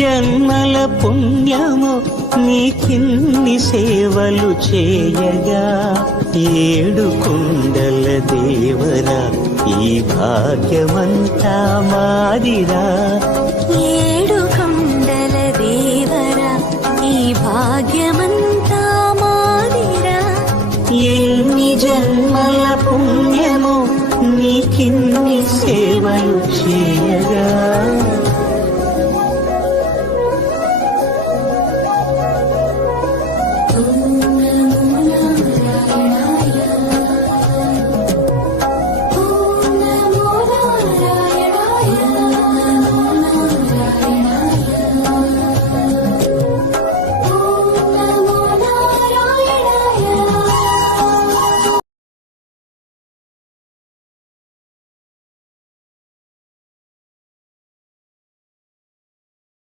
జన్మల పుణ్యము నీకిన్ని సేవలు చేయగా, ఏడు కుండల దేవరా ఈ భాగ్యమంతా మాదిరా.